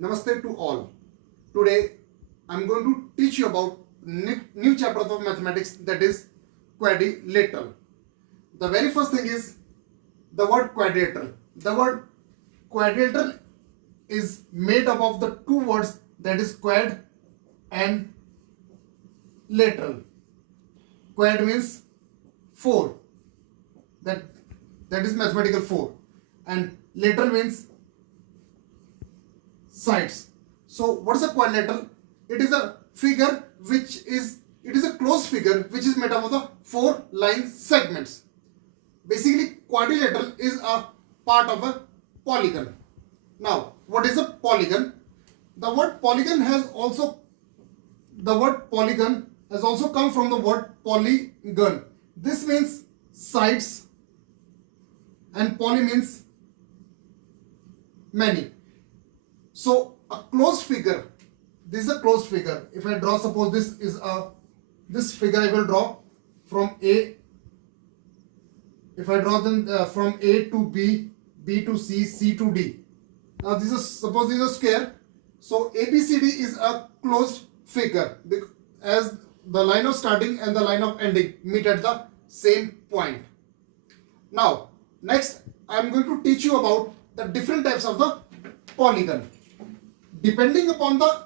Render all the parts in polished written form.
Namaste to all. Today I am going to teach you about new chapter of mathematics, that is quadrilateral. The very first thing is the word quadrilateral. The word quadrilateral is made up of the two words, that is quad and lateral. Quad means 4, that is mathematical 4, and lateral means sides. So what is a quadrilateral? It is a figure it is a closed figure which is made up of the 4 line segments. Basically, quadrilateral is a part of a polygon. Now, what is a polygon? The word polygon has also come from the word polygon. This means sides and poly means many. So a closed figure, this is a closed figure. If I draw, suppose this figure I will draw from A. If I draw then from A to B, B to C, C to D. Now suppose this is a square. So ABCD is a closed figure as the line of starting and the line of ending meet at the same point. Now next I am going to teach you about the different types of the polygon. Depending upon the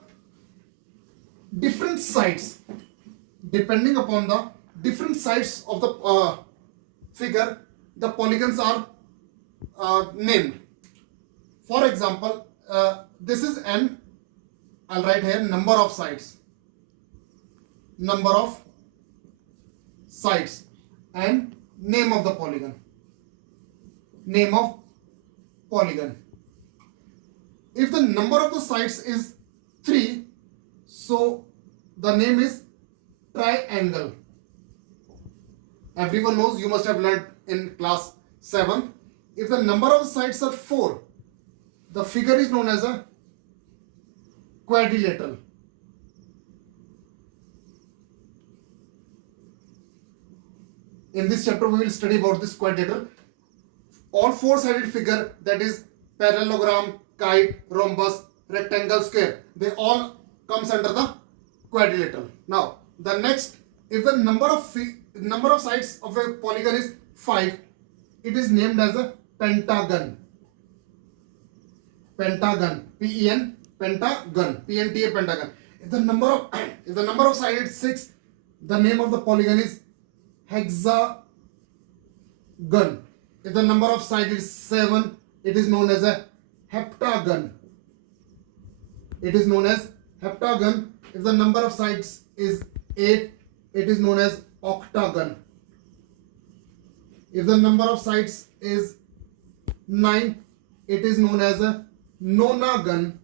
different sides of the figure, the polygons are named. For example, this is n. I'll write here number of sides and name of the polygon. If the number of the sides is 3, so the name is triangle. Everyone knows, you must have learned in class 7. If the number of sides are 4, the figure is known as a quadrilateral. In this chapter we will study about this quadrilateral. All 4-sided figure, that is parallelogram, kite, rhombus, rectangle, square, they all comes under the quadrilateral. Now the next, if the number of sides of a polygon is 5, it is named as a pentagon. P-E-N, pentagon. P-N-T-A, pentagon. If the number of sides is 6, the name of the polygon is hexagon. If the number of sides is 7, it is known as a heptagon. If the number of sides is 8, it is known as octagon. If the number of sides is 9, it is known as a nonagon.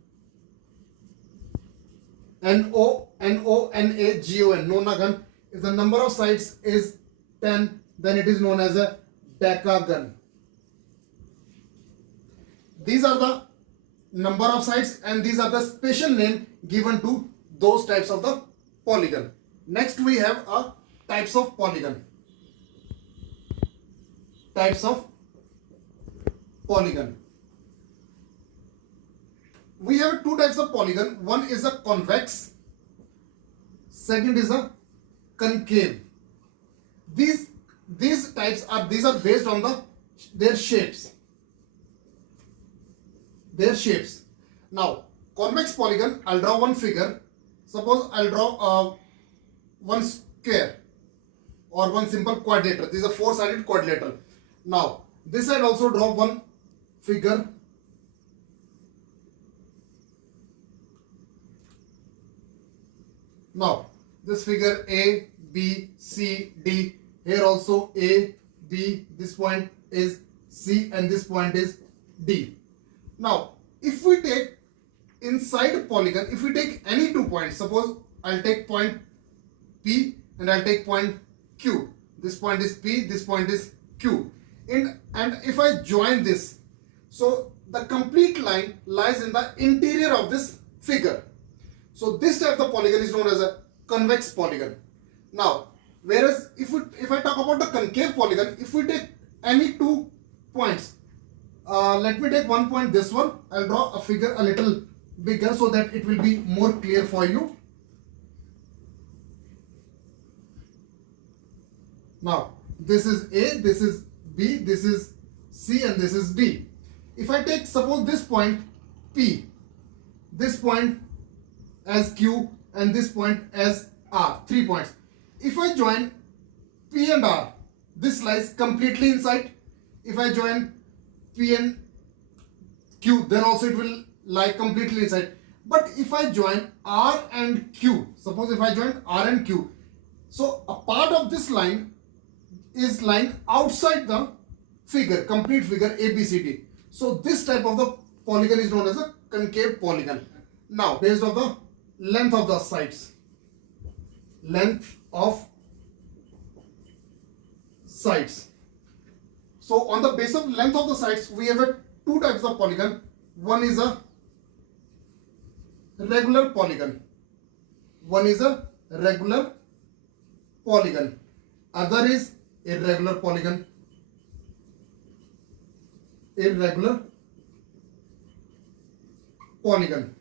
N-O-N-A-G-O-N, nonagon. If the number of sides is 10, then it is known as a decagon. These are the number of sides and these are the special name given to those types of the polygon. Next we have types of polygon. We have 2 types of polygon. One is a convex, second is a concave. These types are based on their shapes. Now convex polygon, I'll draw one figure. Suppose I'll draw one square or one simple quadrilateral. This is a 4-sided quadrilateral. Now this side also draw one figure. Now this figure A, B, C, D. Here also A, B, this point is C and this point is D. Now if we take inside polygon, if we take any 2 points, suppose I'll take point P and I'll take point Q. This point is P, this point is Q. And if I join this, so the complete line lies in the interior of this figure. So this type of polygon is known as a convex polygon. Now, whereas if I talk about the concave polygon, if we take any 2 points, let me take one point, this one. I'll draw a figure a little bigger so that it will be more clear for you. Now this is A, this is B, this is C, and this is D. If I take suppose this point P, this point as Q, and this point as R, 3 points. If I join P and R, this lies completely inside. If I join P and Q, then also it will lie completely inside. But if I join R and Q, suppose if I join R and Q, so a part of this line is lying outside the figure, complete figure ABCD. So this type of the polygon is known as a concave polygon. Now, based on the length of the sides, length of sides. So on the basis of length of the sides, we have two types of polygon. One is a regular polygon. One is a regular polygon. Other is irregular polygon. Irregular polygon.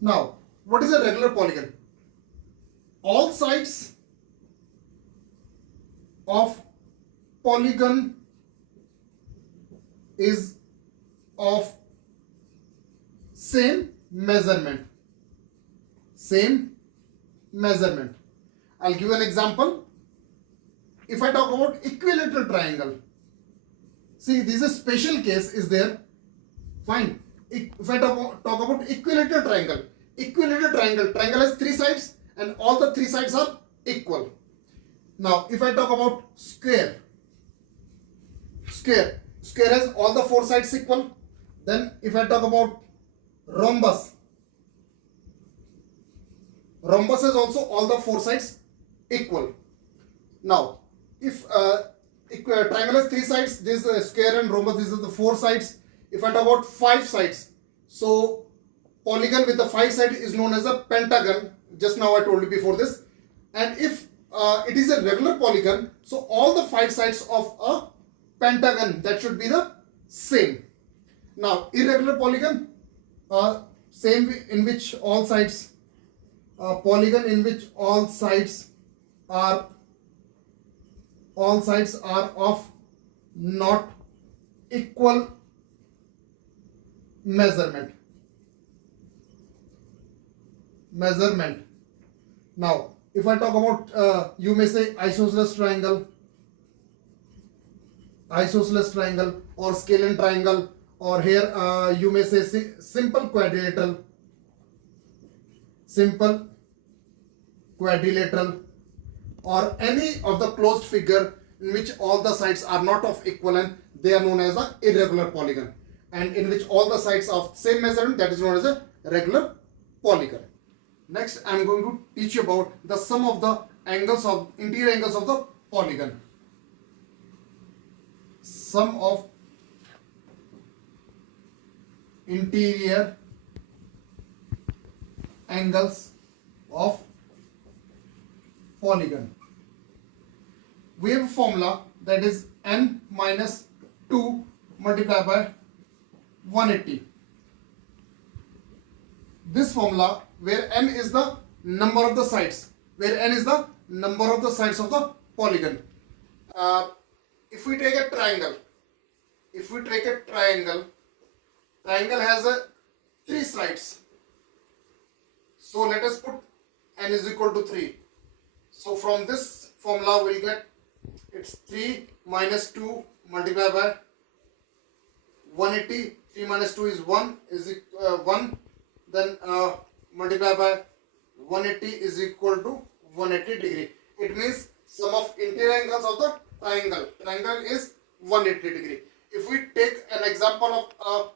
Now, what is a regular polygon? All sides of polygon is of same measurement. Same measurement. I'll give an example. If I talk about equilateral triangle, see, this is a special case is there. Fine. If I talk about equilateral triangle, triangle has 3 sides and all the 3 sides are equal. Now, if I talk about square has all the 4 sides equal. Then if I talk about rhombus has also all the 4 sides equal. Now, if triangle has 3 sides, this square and rhombus, these are the 4 sides. If I talk about 5 sides, so polygon with the 5 sides is known as a pentagon. Just now I told you before this. And if it is a regular polygon, so all the 5 sides of a pentagon, that should be the same. Now, irregular polygon, same in which all sides, polygon in which all sides are of not equal measurement. Now, if I talk about, you may say isosceles triangle or scalene triangle, or here you may say simple quadrilateral, or any of the closed figure in which all the sides are not of equal length, they are known as a irregular polygon. And in which all the sides of same measurement, that is known as a regular polygon. Next, I am going to teach you about the sum of the angles of interior angles of the polygon. Sum of interior angles of polygon. We have a formula that is n minus 2 multiplied by 180. This formula, where n is the number of the sides, of the polygon. If we take a triangle, triangle has 3 sides. So let us put n is equal to 3. So from this formula we'll get it's 3 minus 2 multiplied by 180. 3 minus 2 is 1, then multiply by 180 is equal to 180 degree. It means sum of interior angles of the triangle is 180 degree. If we take an example of a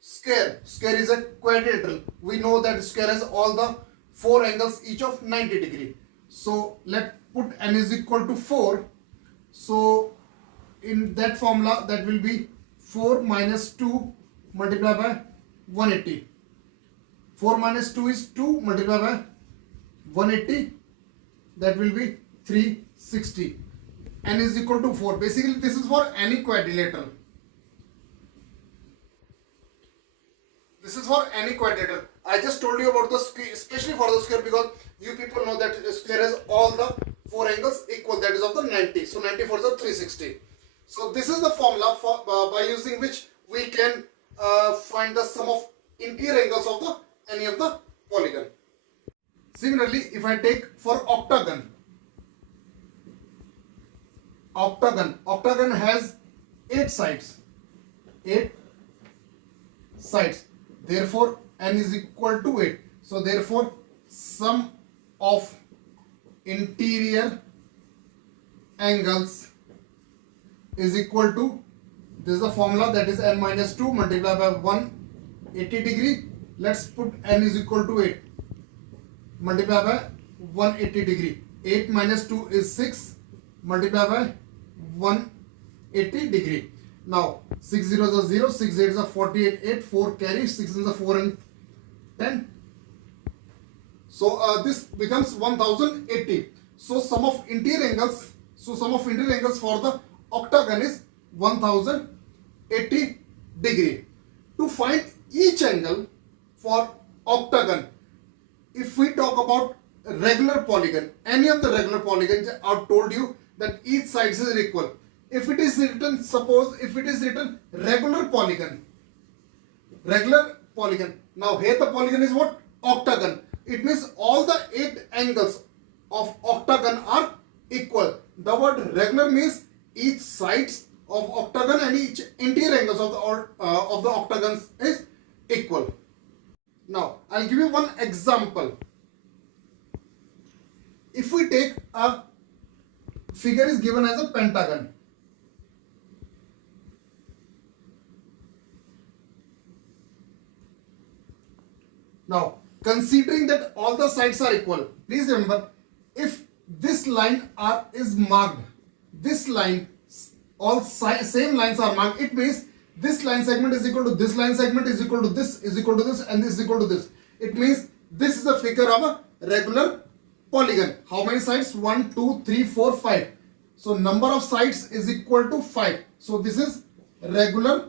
square is a quadrilateral. We know that square has all the 4 angles each of 90 degree. So let's put n is equal to 4. So in that formula, that will be 4 minus 2 multiplied by 180. 4 minus 2 is 2 multiplied by 180. That will be 360. N is equal to 4. Basically, this is for any quadrilateral. This is for any quadrilateral. I just told you about the square, especially for the square, because you people know that square has all the four angles equal, that is of the 90. So 94 is the 360. So this is the formula for by using which we can find the sum of interior angles of the any of the polygon. Similarly, if I take for octagon, octagon has 8 sides. 8 sides. Therefore, n is equal to 8. So therefore, sum of interior angles is equal to, this is the formula, that is n minus 2 multiplied by 180 degree. Let's put n is equal to 8 multiplied by 180 degree. 8 minus 2 is 6 multiplied by 180 degree. Now 6 zeros are 0, 6 8s are 48, 8, 4 carry, 6 is a 4 and 10. So this becomes 1080. So sum of interior angles, for the octagon is 1080 degree. To find each angle for octagon, if we talk about regular polygon, any of the regular polygons, I've told you that each side is equal. If it is written, suppose if it is written regular polygon. Now here the polygon is what? Octagon. It means all the 8 angles of octagon are equal. The word regular means each sides of octagon and each interior angles of the octagon is equal. Now I'll give you one example. If we take a figure is given as a pentagon. Now, considering that all the sides are equal, please remember, if this line is marked, this line, all same lines are marked, it means this line segment is equal to this line segment is equal to this, is equal to this, and this is equal to this. It means this is a figure of a regular polygon. How many sides? 1, 2, 3, 4, 5. So number of sides is equal to 5. So this is regular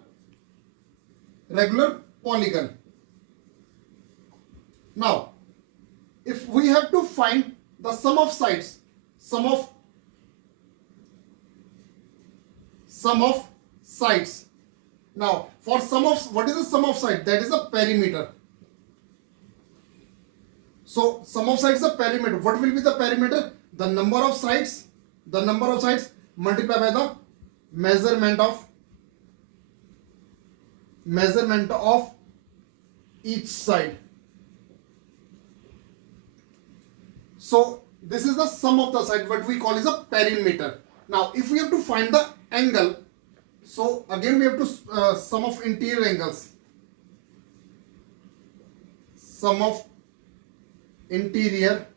polygon. Now, if we have to find the sum of sides, sum of sides. Now, for what is the sum of sides? That is a perimeter. So, sum of sides is a perimeter. What will be the perimeter? The number of sides multiplied by the measurement of each side. So this is the sum of the side, what we call is a perimeter. Now if we have to find the angle, so again we have to sum of interior angles. Sum of interior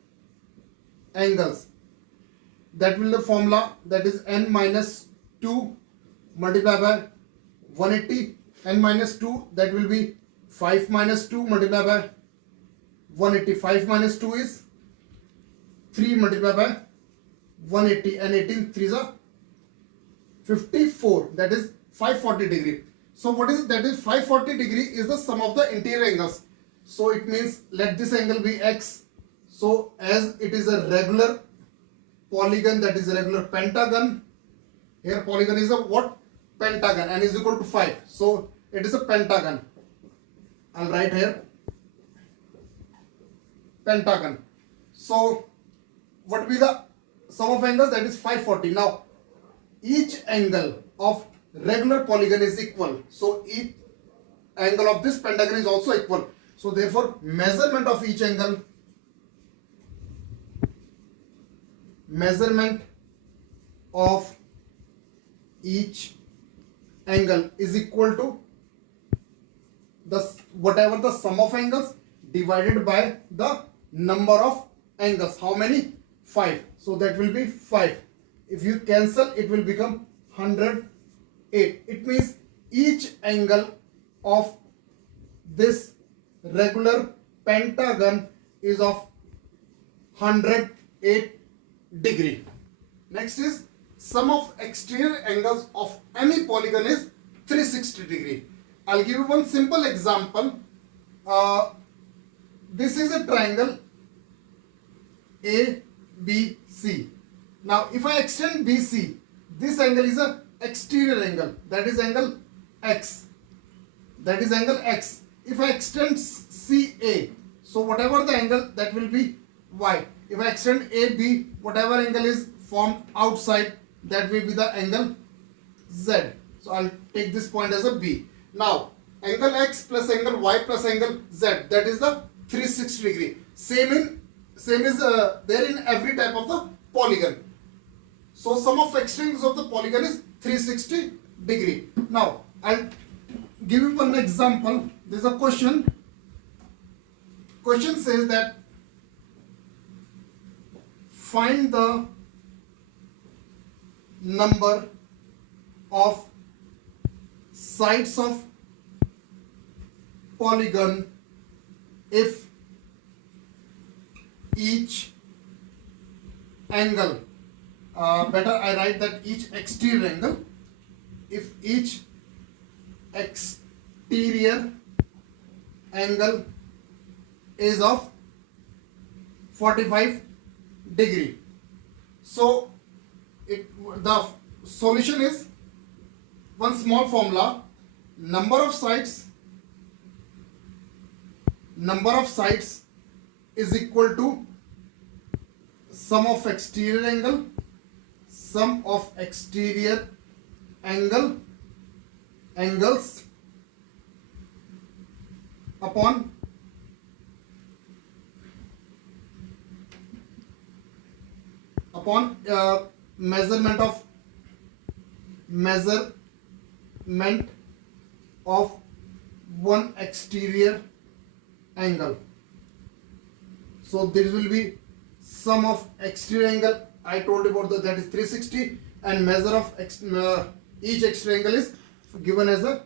angles. That will be the formula, that is n minus 2 multiplied by 180. N minus 2, that will be 5 minus 2 multiplied by 180. 5 minus 2 is 3 multiplied by 180, and 18 3s are 54, that is 540 degree. So what is it? That is 540 degree is the sum of the interior angles. So it means let this angle be x. So as it is a regular polygon, that is a regular pentagon. Here polygon is a what? Pentagon, and is equal to 5. So it is a pentagon. I'll write here pentagon. So what will be the sum of angles? That is 540. Now each angle of regular polygon is equal. So each angle of this pentagon is also equal. So therefore measurement of each angle, is equal to whatever the sum of angles divided by the number of angles. How many? 5. So that will be 5. If you cancel, it will become 108. It means each angle of this regular pentagon is of 108 degree. Next is sum of exterior angles of any polygon is 360 degree. I'll give you one simple example. this is a triangle ABC. Now if I extend BC, this angle is a exterior angle, that is angle X. That is angle X. If I extend CA, so whatever the angle, that will be Y. If I extend AB, whatever angle is formed outside, that will be the angle Z. So I'll take this point as a B. Now angle X plus angle Y plus angle Z, that is the 360 degree. Same is there in every type of the polygon. So sum of extremes of the polygon is 360 degree. Now I'll give you one example. There is a question. Question says that find the number of sides of polygon if each angle, better I write that each exterior angle, if each exterior angle is of 45 degree. So the solution is one small formula: number of sides is equal to sum of exterior angles upon measurement of one exterior angle. So this will be sum of exterior angle, I told you about that is 360, and measure of each exterior angle is given as a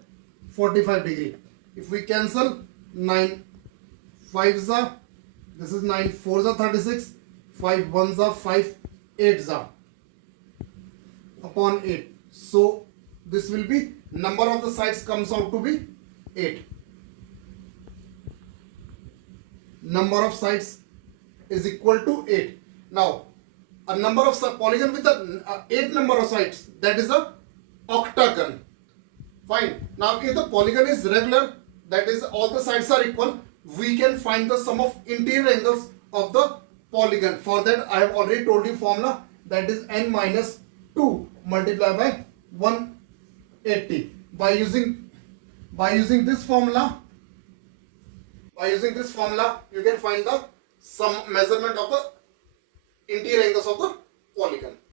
45 degree. If we cancel 9 5s are, this is 9 4s are 36, 5 1s are 5 8s are upon 8. So this will be number of the sides comes out to be 8. Number of sides is equal to 8. Now a number of polygon with the 8 number of sides, that is a octagon. Fine. Now if the polygon is regular, that is all the sides are equal, we can find the sum of interior angles of the polygon. For that I have already told you formula, that is n minus 2 multiplied by 180. By using this formula, you can find the sum measurement of the interior angles of the